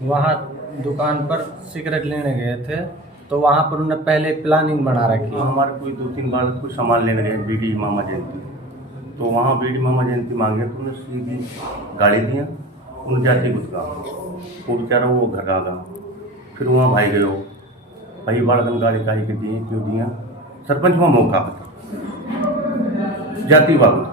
वहाँ दुकान पर सिगरेट लेने गए थे, तो वहाँ पर उन्होंने पहले प्लानिंग बना रखी। हमारे कोई 2-3 बार कुछ सामान लेने गए बीडी मामा जयंती, तो वहाँ बीडी मामा जयंती मांगे तो उन्हें सीधी गाड़ी दिया, उन जाति गुस्सा वो बेचारा वो घर आ गया। फिर वहाँ भाई गए भाई बाड़गन गाड़ी काई के दिए क्यों दिया, सरपंच वहाँ मौका था जाति बाबू,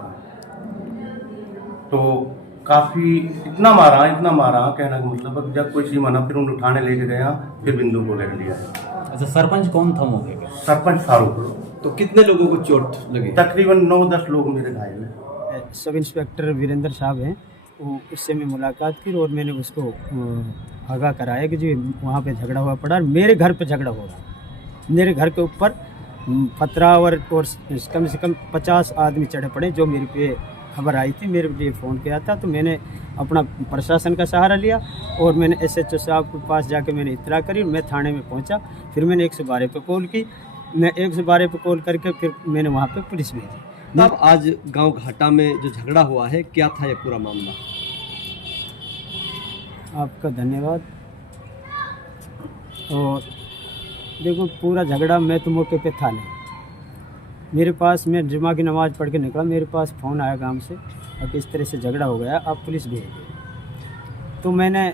तो काफ़ी इतना मारा कहना का मतलब अब जब कोई सीमा ना, फिर उन्हें उठाने लेके गया, फिर बिंदु को ले लिया। अच्छा, सरपंच कौन था मौके पे? सरपंच फारूक। तो कितने लोगों को चोट लगी? तकरीबन 9-10 लोग मेरे घायल हैं। सब इंस्पेक्टर वीरेंद्र साहब हैं, वो उससे मैं मुलाकात की और मैंने उसको आगाह कराया कि जी वहाँ पे झगड़ा हुआ पड़ा, मेरे घर पे झगड़ा हो रहा, मेरे घर के ऊपर पथराव और कम से कम 50 आदमी चढ़े पड़े। जो मेरे पे खबर आई थी, मेरे लिए फ़ोन किया था, तो मैंने अपना प्रशासन का सहारा लिया और मैंने SHO साहब के पास जाके मैंने इत्तला करी। मैं थाने में पहुंचा, फिर मैंने 112 पे कॉल की। मैं 112 पे कॉल करके फिर मैंने वहाँ पे पुलिस भेजी। तब आज गांव घाटा में जो झगड़ा हुआ है, क्या था ये पूरा मामला? आपका धन्यवाद। और देखो, पूरा झगड़ा मैं तो मौके पे था नहीं, मेरे पास, मैं जुमा की नमाज़ पढ़ के निकला, मेरे पास फ़ोन आया गांव से, अब इस तरह से झगड़ा हो गया, आप पुलिस भेज दो। तो मैंने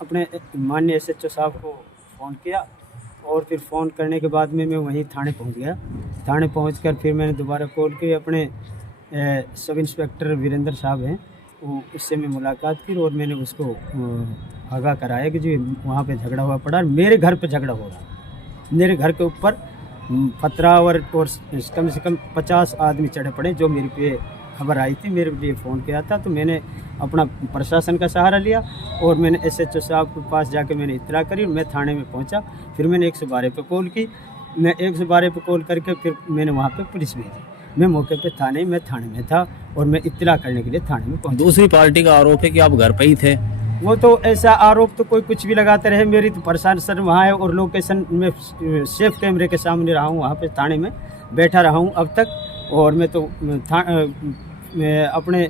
अपने माननीय SHO साहब को फ़ोन किया और फिर फ़ोन करने के बाद में मैं वहीं थाने पहुंच गया। थाने पहुंचकर फिर मैंने दोबारा कॉल की, अपने सब इंस्पेक्टर वीरेंद्र साहब हैं, वो उससे मैं मुलाकात की और मैंने उसको आगाह कराया कि जी वहाँ पे झगड़ा हुआ पड़ा, मेरे घर पे झगड़ा हो रहा, मेरे घर के ऊपर पथराव और कम से कम 50 आदमी चढ़े पड़े। जो मेरे पे खबर आई थी, मेरे लिए फ़ोन किया था, तो मैंने अपना प्रशासन का सहारा लिया और मैंने SHO साहब के पास जाके मैंने इत्तला करी। मैं थाने में पहुंचा, फिर मैंने 112 पे कॉल की। मैं 112 पे कॉल करके फिर मैंने वहाँ पे पुलिस भेजी। मैं मौके पे था नहीं, मैं थाने में था और मैं इत्तला करने के लिए थाने में पहुंचा। दूसरी पार्टी का आरोप है कि आप घर पे ही थे। वो तो ऐसा आरोप तो कोई कुछ भी लगाते रहे, मेरी तो प्रशासन वहाँ है और लोकेशन में सेफ कैमरे के सामने रहा हूँ, वहाँ पे थाने में बैठा रहा हूँ अब तक। और मैं तो मैं अपने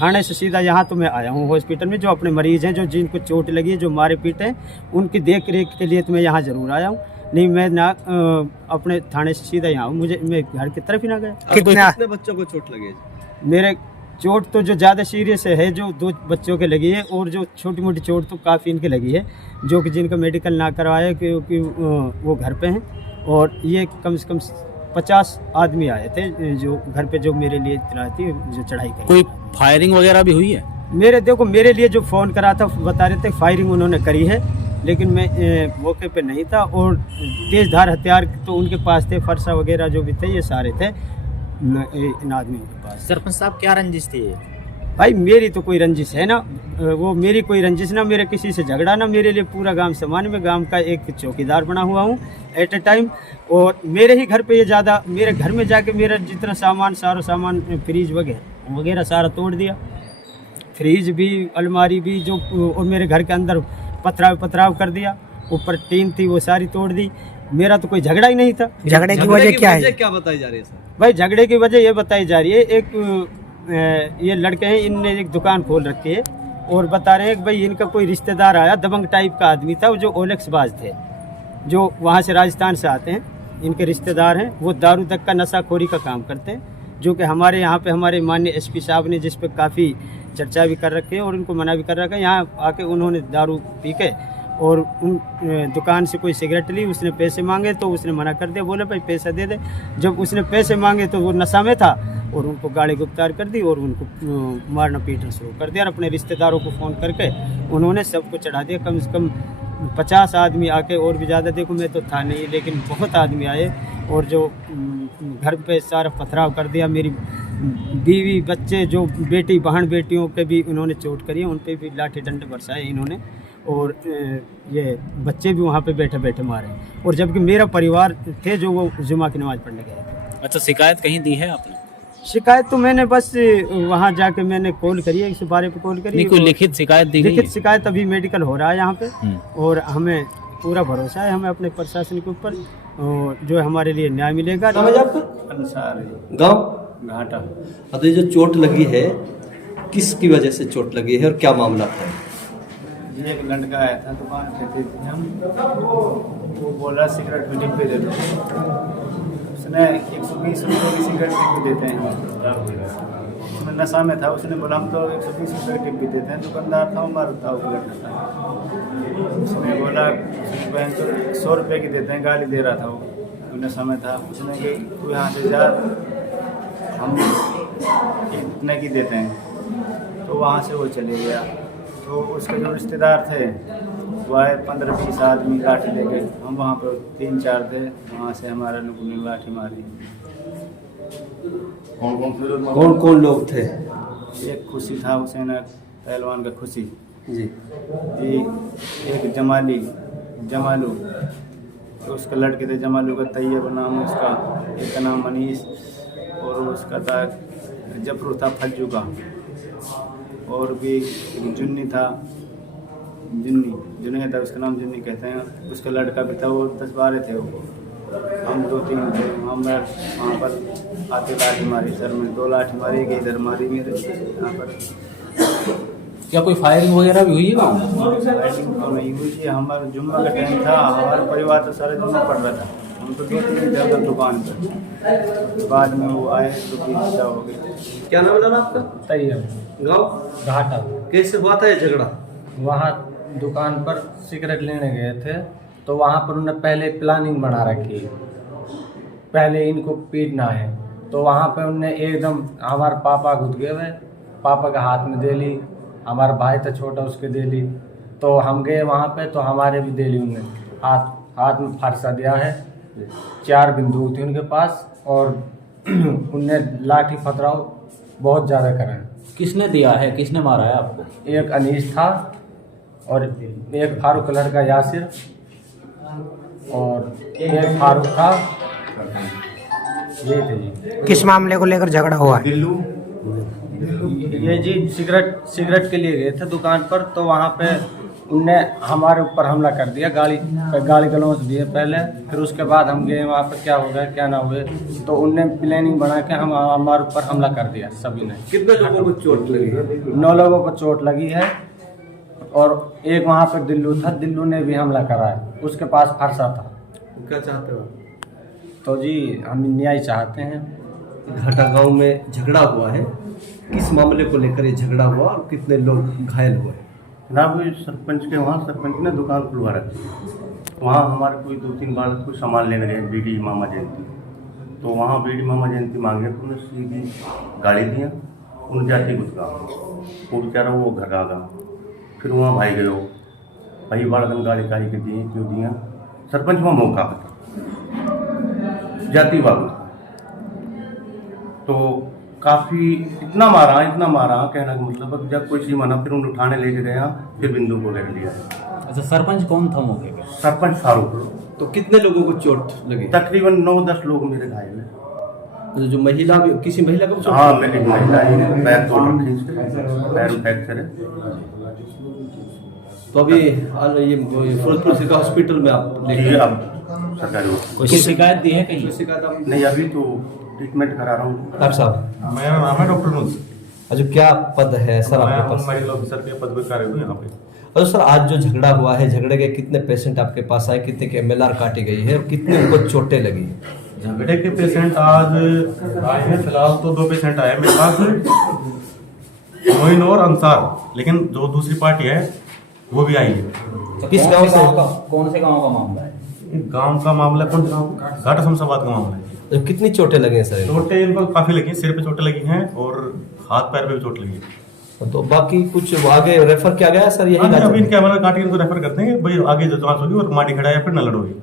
थाने से सीधा यहाँ तो मैं आया हूँ हॉस्पिटल में, जो अपने मरीज़ हैं, जो जिनको चोट लगी है, जो मारे पीटे हैं, उनकी देख रेख के लिए तो मैं यहाँ ज़रूर आया हूँ। नहीं, मैं ना अपने थाने से सीधा यहाँ हूँ, मैं घर की तरफ ही ना गया। कितने बच्चों को चोट लगी? मेरे चोट तो जो ज़्यादा सीरियस है जो 2 बच्चों के लगी है, और जो छोटी मोटी चोट तो काफ़ी इनके लगी है, जो कि जिनका मेडिकल ना करवाया क्योंकि वो घर पे हैं। और ये कम से कम 50 आदमी आए थे जो घर पे, जो मेरे लिए इत्तला थी, जो चढ़ाई करी। कोई फायरिंग वगैरह भी हुई है? मेरे लिए जो फ़ोन करा था बता रहे थे फायरिंग उन्होंने करी है, लेकिन मैं मौके पे नहीं था। और तेज़धार हथियार तो उनके पास थे, फरसा वगैरह जो भी थे, ये सारे थे इन आदमियों के पास। सरपंच साहब, क्या रंजिश थी? भाई मेरी तो कोई रंजिश है ना, वो मेरी कोई रंजिश ना, मेरे किसी से झगड़ा ना, मेरे लिए पूरा गांव समान। मैं गांव का एक चौकीदार बना हुआ हूँ एट ए टाइम, और मेरे ही घर पे ये ज़्यादा, मेरे घर में जाके मेरा जितना सामान, सारा सामान, फ्रिज वगैरह सारा तोड़ दिया, फ्रिज भी, अलमारी भी, जो, और मेरे घर के अंदर पथराव कर दिया, ऊपर टीन थी वो सारी तोड़ दी। मेरा तो कोई झगड़ा ही नहीं था। झगड़े की वजह क्या है? क्या बताई जा रही है सर? भाई झगड़े की वजह ये बताई जा रही है, ये लड़के हैं, इनने एक दुकान खोल रखी है और बता रहे हैं कि भाई इनका कोई रिश्तेदार आया, दबंग टाइप का आदमी था, जो ओलेक्स बाज थे, जो वहाँ से राजस्थान से आते हैं, इनके रिश्तेदार हैं। वो दारू तक का नशाखोरी का काम करते हैं, जो कि हमारे यहाँ पे हमारे माननीय SP साहब ने जिस पे काफ़ी चर्चा भी कर रखी है और उनको मना भी कर रखा है। यहाँ आके उन्होंने दारू पी के और उन दुकान से कोई सिगरेट ली, उसने पैसे मांगे तो उसने मना कर दिया, बोले भाई पैसा दे दे। जब उसने पैसे मांगे तो वो नशा में था और उनको गाड़ी गिरफ्तार कर दी और उनको मारना पीटना शुरू कर दिया। और अपने रिश्तेदारों को फ़ोन करके उन्होंने सबको चढ़ा दिया। कम से कम 50 आदमी आके, और भी ज़्यादा, देखो मैं तो था नहीं, लेकिन बहुत आदमी आए और जो घर पे सारा पथराव कर दिया। मेरी बीवी, बच्चे, जो बेटी, बहन बेटियों पे भी उन्होंने चोट करी है, उन पे भी लाठी डंडे बरसाए इन्होंने, और ये बच्चे भी वहाँ पे बैठे बैठे मारे। और जबकि मेरा परिवार थे जो वो जुमा की नमाज़ पढ़ने गए थे। अच्छा, शिकायत कहीं दी है आपने? शिकायत तो मैंने बस वहाँ जाके मैंने कॉल करी है, 112 पे कॉल करी। नहीं, कोई लिखित शिकायत दी गई? लिखित शिकायत अभी मेडिकल हो रहा है यहाँ पे, और हमें पूरा भरोसा है, हमें अपने प्रशासन के ऊपर, जो हमारे लिए न्याय मिलेगा। गाँव घाटा। तो ये जो चोट लगी है, किस की वजह से चोट लगी है और क्या मामला था? जी एक लड़का आया था, दुकान कहते थे हम, वो बोला सिगरेट में डिब्बे दे दो। उसने 120 रुपये की सिगरेट डिब्बी देते हैं, उसमें नशा में था। उसने बोला हम तो 120 रुपये की डिब्बी देते हैं। दुकानदार था, वो मारता वो लड़का था। उसने बोला बहन तो 100 रुपये की देते हैं, गाली दे रहा था वो नशा में था। उसने कि तू यहाँ से जा, हम इतने की देते हैं। तो वहाँ से वो चले गया। तो उसके जो रिश्तेदार थे वो आए, 15-20 आदमी लाठी ले गए। हम वहाँ पर 3-4 थे, वहाँ से हमारे लोगों ने लाठी मारी। कौन कौन लोग थे? एक खुशी था, हुसैन पहलवान का खुशी जी जी, एक जमालू, तो उसके लड़के थे जमालू का तैयब नाम उसका, एक का नाम मनीष, और उसका था जफरू था फज्जू का, और भी एक जुन्नी था, जुन्नी था उसका नाम, जुन्नी कहते हैं। उसका लड़का भी था, वो 10-12 थे वो। हम 2-3 थे। हम वहाँ पर आते लाठी मारी सर में, 2 लाठी मारी, एक इधर मारी मेरे यहाँ पर। क्या कोई फायरिंग वगैरह भी हुई है गाँव में? फाइटिंग नहीं हुई थी। हमारा जुम्मा का टाइम था, हमारा परिवार तो सारे जुम्मा पड़ रहा था। हम तो 2-3 थे उधर दुकान पर। बाद में वो आए तो फिर अच्छा हो गया। क्या नाम लगा आपका? तैयब गाँव घाटा। कैसे हुआ था ये झगड़ा? वहाँ दुकान पर सिगरेट लेने गए थे, तो वहाँ पर उन्होंने पहले प्लानिंग बना रखी, पहले इनको पीटना है। तो वहाँ पे उनने एकदम हमारे पापा घुस गए हुए, पापा के हाथ में दे ली, हमारा भाई था छोटा उसके दे ली। तो हम गए वहाँ पे, तो हमारे भी दे ली उनने, हाथ में फरसा दिया है। 4 बंदूक थी उनके पास, और उनने लाठी पथराव बहुत ज़्यादा करा है। किसने दिया है, किसने मारा है आपको? एक अनीस था, और एक फारूक कलर का यासिर, और एक फारूक था। ये थे जी। किस मामले को लेकर झगड़ा हुआ है? ये जी सिगरेट के लिए गए थे दुकान पर, तो वहाँ पे उनने हमारे ऊपर हमला कर दिया, गाली गलौज दिए पहले। फिर उसके बाद हम गए वहाँ पर, क्या हो गया क्या ना हुए, तो उनने प्लानिंग बना के हमारे ऊपर हमला कर दिया सभी ने। कितने लोगों को चोट लगी है? 9 लोगों को चोट लगी है, और एक वहाँ पर दिल्लू था, दिल्लू ने भी हमला करा है, उसके पास फरसा था। क्या चाहते हो? तो जी हम न्याय चाहते हैं। घाटा गांव में झगड़ा हुआ है, किस मामले को लेकर ये झगड़ा हुआ और कितने लोग घायल हुए? जनाब सरपंच के वहाँ सरपंच ने दुकान खुलवा रखी, वहाँ हमारे कोई 2-3 बार कुछ सामान लेने गए, बीडी मामा जयंती। तो वहाँ बीडी मामा जयंती मांगे तो उन्हें सीधी गाली दिया, उन जाति गुस्सा, वो बेचारा वो घर आ गया। फिर वहाँ भाई गए, भाई बाड़गन गाली काली के दिए, क्यों दिया? सरपंच वहाँ मौका था जाति बाबू, तो काफ़ी इतना मारा कहना का मतलब, जब कोई सीमा ना, फिर उन्हें उठाने लेके गया, फिर बिंदु को ले लिया। अच्छा, सरपंच कौन था मौके पे? सरपंच फारूक। तो कितने लोगों को चोट लगी? तकरीबन 9-10 लोग मेरे घायल हैं। जो महिला भी, किसी महिला को चोट? हाँ, मेरी महिला है, पैर तोड़ रखे इसके, पैर फ्रैक्चर है। तो अभी ये फिरोजपुर सिटी हॉस्पिटल में आप जी अब सरकारी कोई शिकायत दी है कहीं? शिकायत आप नहीं, अभी तो ट्रीटमेंट करा रहा हूँ। डॉक्टर साहब? मेरा नाम है डॉक्टर नूस। अच्छा, क्या पद है सर आपके पास? मैं महिला ऑफिसर के पद पर कार्य हूँ यहाँ पे। और सर, आज जो झगड़ा हुआ है, झगड़े के कितने पेशेंट आपके पास आए, कितने के MLR काटी गई है और कितने उनको चोटें लगी? झगड़े के पेशेंट आज आए हैं, फिलहाल तो 2 पेशेंट आए मेरे पास, मोइन और अंसार, लेकिन जो दूसरी पार्टी है वो भी आई है। किस गांव से? कौन से गांव का मामला है? गांव का मामला, कौन सा गांव? घाटा शमशाबाद का मामला है। तो कितनी चोटें लगी हैं सर? चोटें इनको काफी लगी हैं, सिर पे चोटें लगी हैं और हाथ पैर पे भी चोट लगी है। तो बाकी कुछ आगे रेफर किया गया है सर? यही हाँ जी, इलाज अभी है? इनके MLR काट के इनको रेफर करते हैं भाई, आगे जो जांच होगी और माटी खड़ा या फिर नलड़ होगी।